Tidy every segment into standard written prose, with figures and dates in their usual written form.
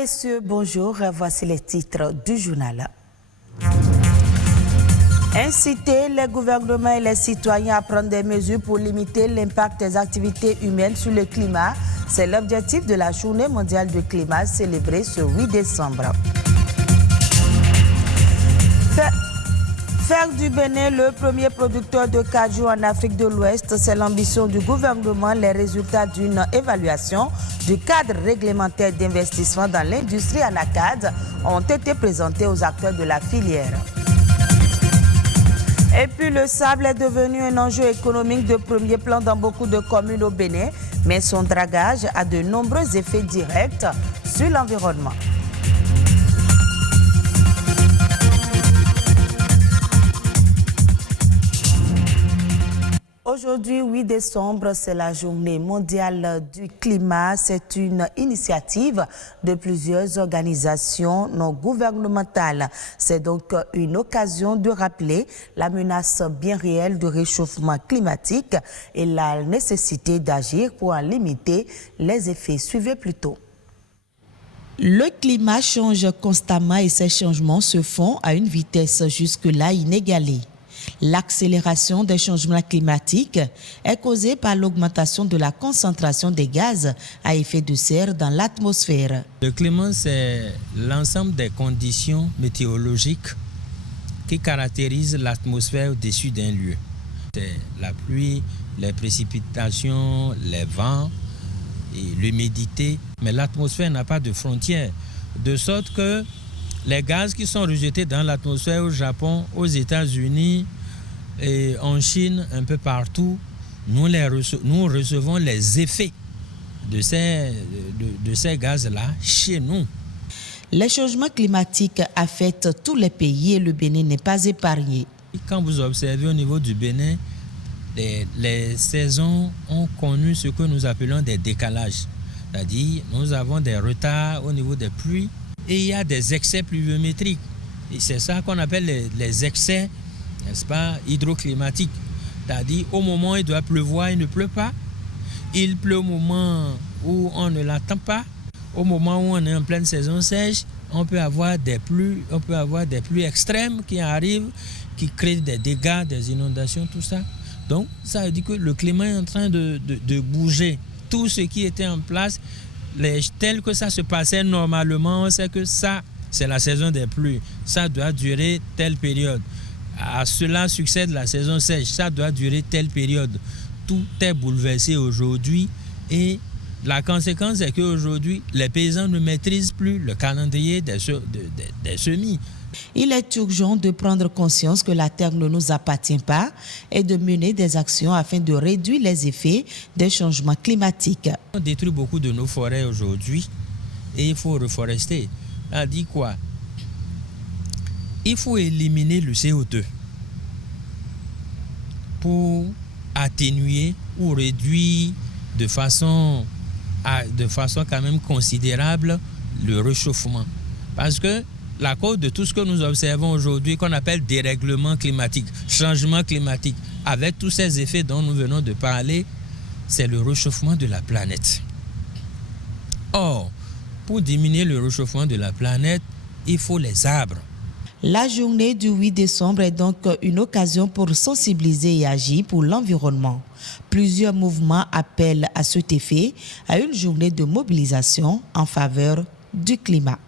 messieurs, bonjour. Voici les titres du journal. Inciter les gouvernements et les citoyens à prendre des mesures pour limiter l'impact des activités humaines sur le climat. C'est l'objectif de la Journée mondiale du climat célébrée ce 8 décembre. Faire du Bénin le premier producteur de cajou en Afrique de l'Ouest, c'est l'ambition du gouvernement. Les résultats d'une évaluation du cadre réglementaire d'investissement dans l'industrie ANACAD ont été présentés aux acteurs de la filière. Et puis le sable est devenu un enjeu économique de premier plan dans beaucoup de communes au Bénin, mais son dragage a de nombreux effets directs sur l'environnement. Aujourd'hui, 8 décembre, c'est la journée mondiale du climat. C'est une initiative de plusieurs organisations non gouvernementales. C'est donc une occasion de rappeler la menace bien réelle du réchauffement climatique et la nécessité d'agir pour en limiter les effets. Suivez plutôt. Le climat change constamment et ces changements se font à une vitesse jusque-là inégalée. L'accélération des changements climatiques est causée par l'augmentation de la concentration des gaz à effet de serre dans l'atmosphère. Le climat, c'est l'ensemble des conditions météorologiques qui caractérisent l'atmosphère au-dessus d'un lieu. C'est la pluie, les précipitations, les vents et l'humidité. Mais l'atmosphère n'a pas de frontières, de sorte que les gaz qui sont rejetés dans l'atmosphère au Japon, aux États-Unis et en Chine, un peu partout, nous recevons les effets de ces gaz-là chez nous. Les changements climatiques affectent tous les pays et le Bénin n'est pas épargné. Quand vous observez au niveau du Bénin, les saisons ont connu ce que nous appelons des décalages. C'est-à-dire, nous avons des retards au niveau des pluies. Et il y a des excès pluviométriques. Et c'est ça qu'on appelle les excès, n'est-ce pas, hydroclimatiques. C'est-à-dire, au moment où il doit pleuvoir, il ne pleut pas. Il pleut au moment où on ne l'attend pas. Au moment où on est en pleine saison sèche, on peut avoir des pluies extrêmes qui arrivent, qui créent des dégâts, des inondations, tout ça. Donc, ça veut dire que le climat est en train de bouger. Tout ce qui était en place, tel que ça se passait normalement, on sait que ça, c'est la saison des pluies. Ça doit durer telle période. À cela succède la saison sèche. Ça doit durer telle période. Tout est bouleversé aujourd'hui et la conséquence est qu'aujourd'hui, les paysans ne maîtrisent plus le calendrier des semis. Il est urgent de prendre conscience que la terre ne nous appartient pas et de mener des actions afin de réduire les effets des changements climatiques. On détruit beaucoup de nos forêts aujourd'hui et il faut reforester. Ça dit quoi? Il faut éliminer le CO2 pour atténuer ou réduire de façon quand même considérable le réchauffement. Parce que la cause de tout ce que nous observons aujourd'hui, qu'on appelle dérèglement climatique, changement climatique, avec tous ces effets dont nous venons de parler, c'est le réchauffement de la planète. Or, pour diminuer le réchauffement de la planète, il faut les arbres. La journée du 8 décembre est donc une occasion pour sensibiliser et agir pour l'environnement. Plusieurs mouvements appellent à cet effet à une journée de mobilisation en faveur du climat.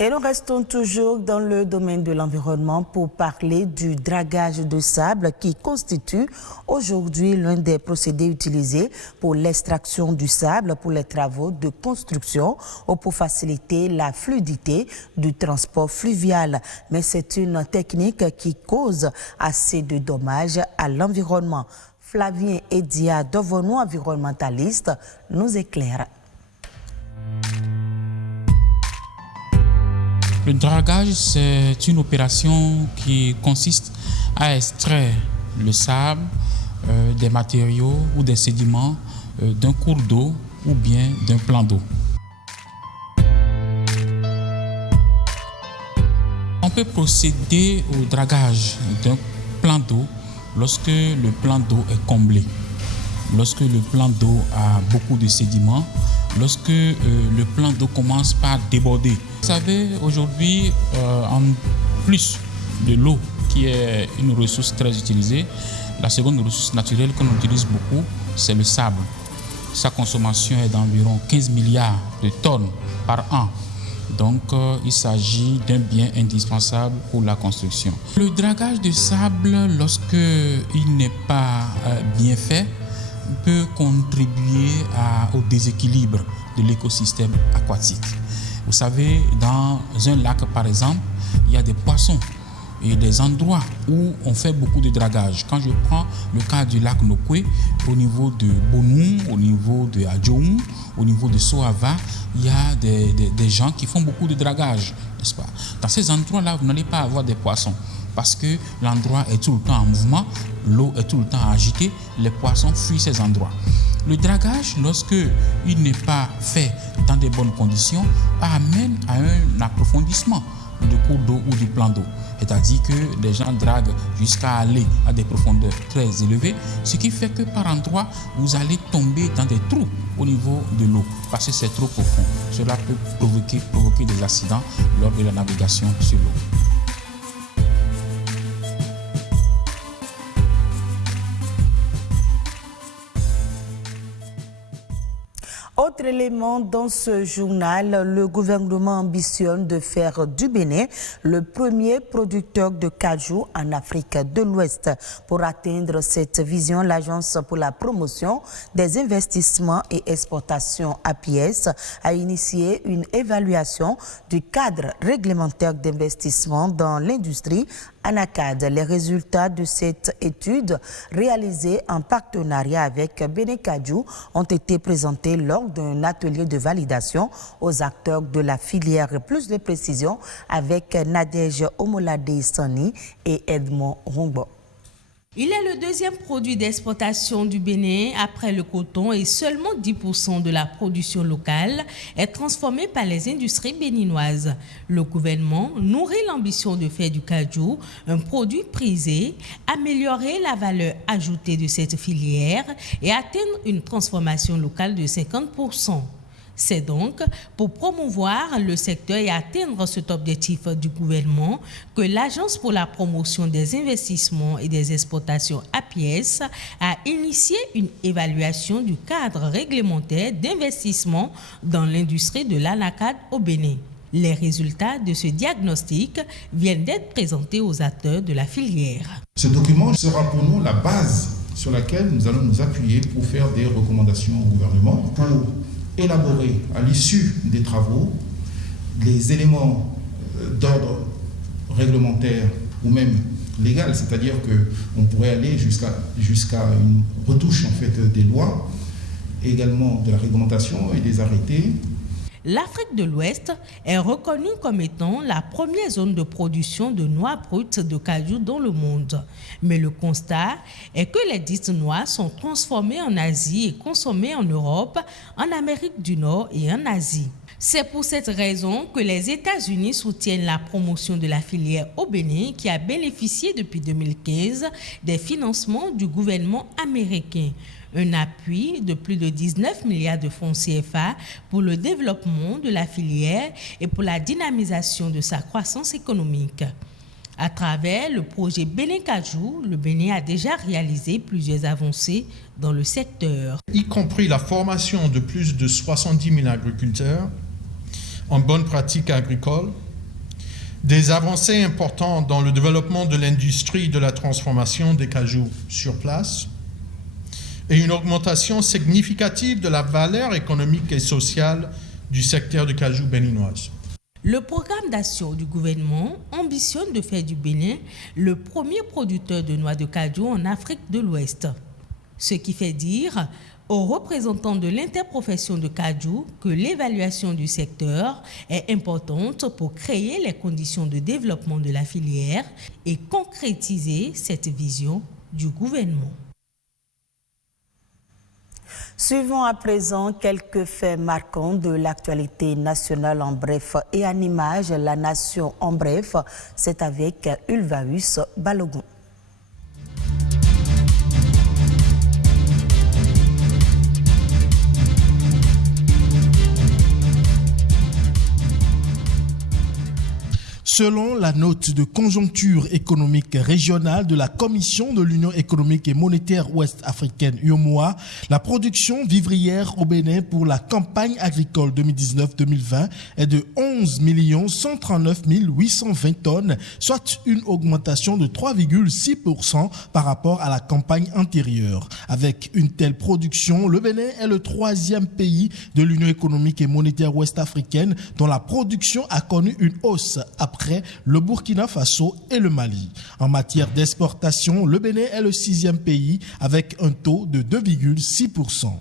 Et nous restons toujours dans le domaine de l'environnement pour parler du dragage de sable qui constitue aujourd'hui l'un des procédés utilisés pour l'extraction du sable pour les travaux de construction ou pour faciliter la fluidité du transport fluvial. Mais c'est une technique qui cause assez de dommages à l'environnement. Flavien Edia Dovonou, environnementaliste, nous éclaire. Le dragage, c'est une opération qui consiste à extraire le sable, des matériaux ou des sédiments d'un cours d'eau ou bien d'un plan d'eau. On peut procéder au dragage d'un plan d'eau lorsque le plan d'eau est comblé. Lorsque le plan d'eau a beaucoup de sédiments, lorsque le plan d'eau commence par déborder. Vous savez, aujourd'hui, en plus de l'eau, qui est une ressource très utilisée, la seconde ressource naturelle qu'on utilise beaucoup, c'est le sable. Sa consommation est d'environ 15 milliards de tonnes par an. Donc, il s'agit d'un bien indispensable pour la construction. Le dragage de sable, lorsqu'il n'est pas bien fait, peut contribuer au déséquilibre de l'écosystème aquatique. Vous savez, dans un lac, par exemple, il y a des poissons et des endroits où on fait beaucoup de dragage. Quand je prends le cas du lac Nokwe, au niveau de Bonou, au niveau de Adjoum, au niveau de Soava, il y a des gens qui font beaucoup de dragage, n'est-ce pas? Dans ces endroits-là, vous n'allez pas avoir des poissons parce que l'endroit est tout le temps en mouvement, l'eau est tout le temps agitée, les poissons fuient ces endroits. Le dragage, lorsqu'il n'est pas fait dans de bonnes conditions, amène à un approfondissement du cours d'eau ou du plan d'eau. C'est-à-dire que les gens draguent jusqu'à aller à des profondeurs très élevées, ce qui fait que par endroits, vous allez tomber dans des trous au niveau de l'eau, parce que c'est trop profond. Cela peut provoquer des accidents lors de la navigation sur l'eau. Autre élément dans ce journal, le gouvernement ambitionne de faire du Bénin le premier producteur de cajou en Afrique de l'Ouest. Pour atteindre cette vision, l'Agence pour la promotion des investissements et exportations APIES a initié une évaluation du cadre réglementaire d'investissement dans l'industrie ANACAD. Les résultats de cette étude réalisée en partenariat avec Bénin Kajou ont été présentés lors d'un atelier de validation aux acteurs de la filière. Plus de précisions avec Nadège Omolade-Sani et Edmond Rongbo. Il est le deuxième produit d'exportation du Bénin après le coton et seulement 10% de la production locale est transformée par les industries béninoises. Le gouvernement nourrit l'ambition de faire du cajou un produit prisé, améliorer la valeur ajoutée de cette filière et atteindre une transformation locale de 50%. C'est donc pour promouvoir le secteur et atteindre cet objectif du gouvernement que l'Agence pour la promotion des investissements et des exportations APIES a initié une évaluation du cadre réglementaire d'investissement dans l'industrie de l'ANACAD au Bénin. Les résultats de ce diagnostic viennent d'être présentés aux acteurs de la filière. Ce document sera pour nous la base sur laquelle nous allons nous appuyer pour faire des recommandations au gouvernement, pour élaborer à l'issue des travaux les éléments d'ordre réglementaire ou même légal, c'est-à-dire qu'on pourrait aller jusqu'à une retouche en fait des lois, et également de la réglementation et des arrêtés. L'Afrique de l'Ouest est reconnue comme étant la première zone de production de noix brutes de cajou dans le monde. Mais le constat est que les dites noix sont transformées en Asie et consommées en Europe, en Amérique du Nord et en Asie. C'est pour cette raison que les États-Unis soutiennent la promotion de la filière au Bénin qui a bénéficié depuis 2015 des financements du gouvernement américain. Un appui de plus de 19 milliards de francs CFA pour le développement de la filière et pour la dynamisation de sa croissance économique. À travers le projet Bénin Kajou, le Bénin a déjà réalisé plusieurs avancées dans le secteur. Y compris la formation de plus de 70 000 agriculteurs en bonnes pratiques agricoles, des avancées importantes dans le développement de l'industrie de la transformation des cajous sur place, et une augmentation significative de la valeur économique et sociale du secteur de cajou béninoise. Le programme d'action du gouvernement ambitionne de faire du Bénin le premier producteur de noix de cajou en Afrique de l'Ouest. Ce qui fait dire aux représentants de l'interprofession de cajou que l'évaluation du secteur est importante pour créer les conditions de développement de la filière et concrétiser cette vision du gouvernement. Suivons à présent quelques faits marquants de l'actualité nationale en bref et en images. La nation en bref, c'est avec Ulvaeus Balogun. Selon la note de conjoncture économique régionale de la Commission de l'Union économique et monétaire ouest-africaine UEMOA, la production vivrière au Bénin pour la campagne agricole 2019-2020 est de 11 139 820 tonnes, soit une augmentation de 3,6% par rapport à la campagne antérieure. Avec une telle production, le Bénin est le 3e pays de l'Union économique et monétaire ouest-africaine dont la production a connu une hausse après le Burkina Faso et le Mali. En matière d'exportation, le Bénin est le 6e pays avec un taux de 2,6%.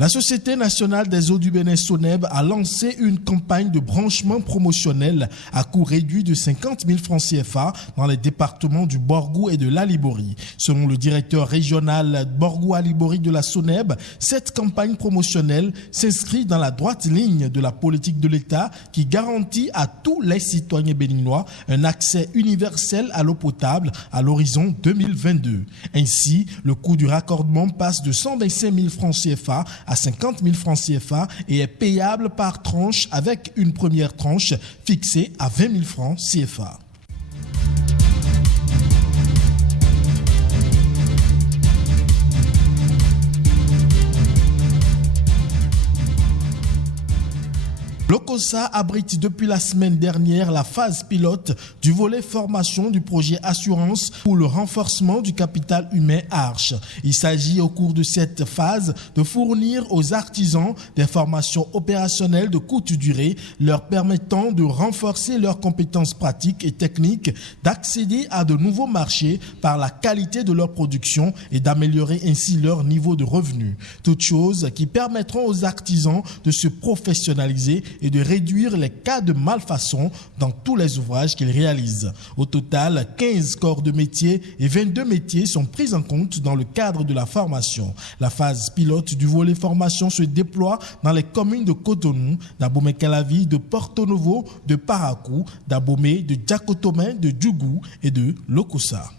La Société nationale des eaux du Bénin SONEB a lancé une campagne de branchement promotionnel à coût réduit de 50 000 francs CFA dans les départements du Borgou et de l'Alibori. Selon le directeur régional Borgou-Alibori de la SONEB, cette campagne promotionnelle s'inscrit dans la droite ligne de la politique de l'État qui garantit à tous les citoyens béninois un accès universel à l'eau potable à l'horizon 2022. Ainsi, le coût du raccordement passe de 125 000 francs CFA à 50 000 francs CFA et est payable par tranche avec une première tranche fixée à 20 000 francs CFA. L'OCOSA abrite depuis la semaine dernière la phase pilote du volet formation du projet Assurance pour le renforcement du capital humain Arche. Il s'agit au cours de cette phase de fournir aux artisans des formations opérationnelles de courte durée leur permettant de renforcer leurs compétences pratiques et techniques, d'accéder à de nouveaux marchés par la qualité de leur production et d'améliorer ainsi leur niveau de revenu. Toutes choses qui permettront aux artisans de se professionnaliser et de réduire les cas de malfaçon dans tous les ouvrages qu'ils réalisent. Au total, 15 corps de métier et 22 métiers sont pris en compte dans le cadre de la formation. La phase pilote du volet formation se déploie dans les communes de Cotonou, d'Abomey-Calavi, de Porto Novo, de Parakou, d'Abomey, de Diakotomé, de Djougou et de Lokossa.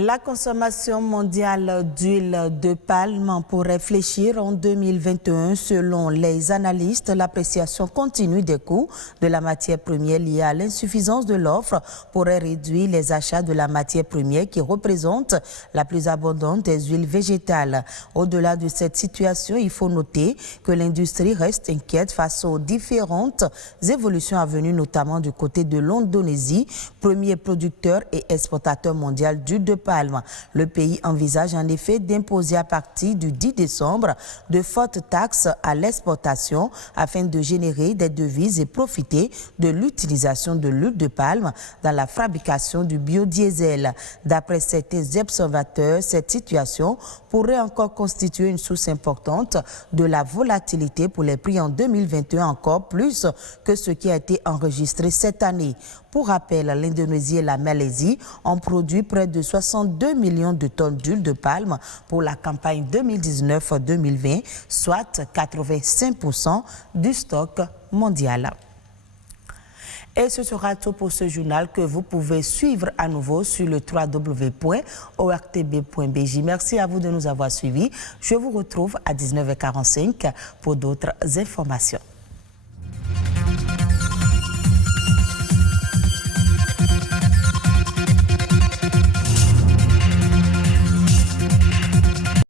La consommation mondiale d'huile de palme pourrait fléchir en 2021. Selon les analystes, l'appréciation continue des coûts de la matière première liée à l'insuffisance de l'offre pourrait réduire les achats de la matière première qui représente la plus abondante des huiles végétales. Au-delà de cette situation, il faut noter que l'industrie reste inquiète face aux différentes évolutions à venir, notamment du côté de l'Indonésie, premier producteur et exportateur mondial d'huile de palme. Le pays envisage en effet d'imposer à partir du 10 décembre de fortes taxes à l'exportation afin de générer des devises et profiter de l'utilisation de l'huile de palme dans la fabrication du biodiesel. D'après certains observateurs, cette situation pourrait encore constituer une source importante de la volatilité pour les prix en 2021, encore plus que ce qui a été enregistré cette année. Pour rappel, l'Indonésie et la Malaisie ont produit près de 62 millions de tonnes d'huile de palme pour la campagne 2019-2020, soit 85% du stock mondial. Et ce sera tout pour ce journal que vous pouvez suivre à nouveau sur le www.ortb.bj. Merci à vous de nous avoir suivis. Je vous retrouve à 19h45 pour d'autres informations.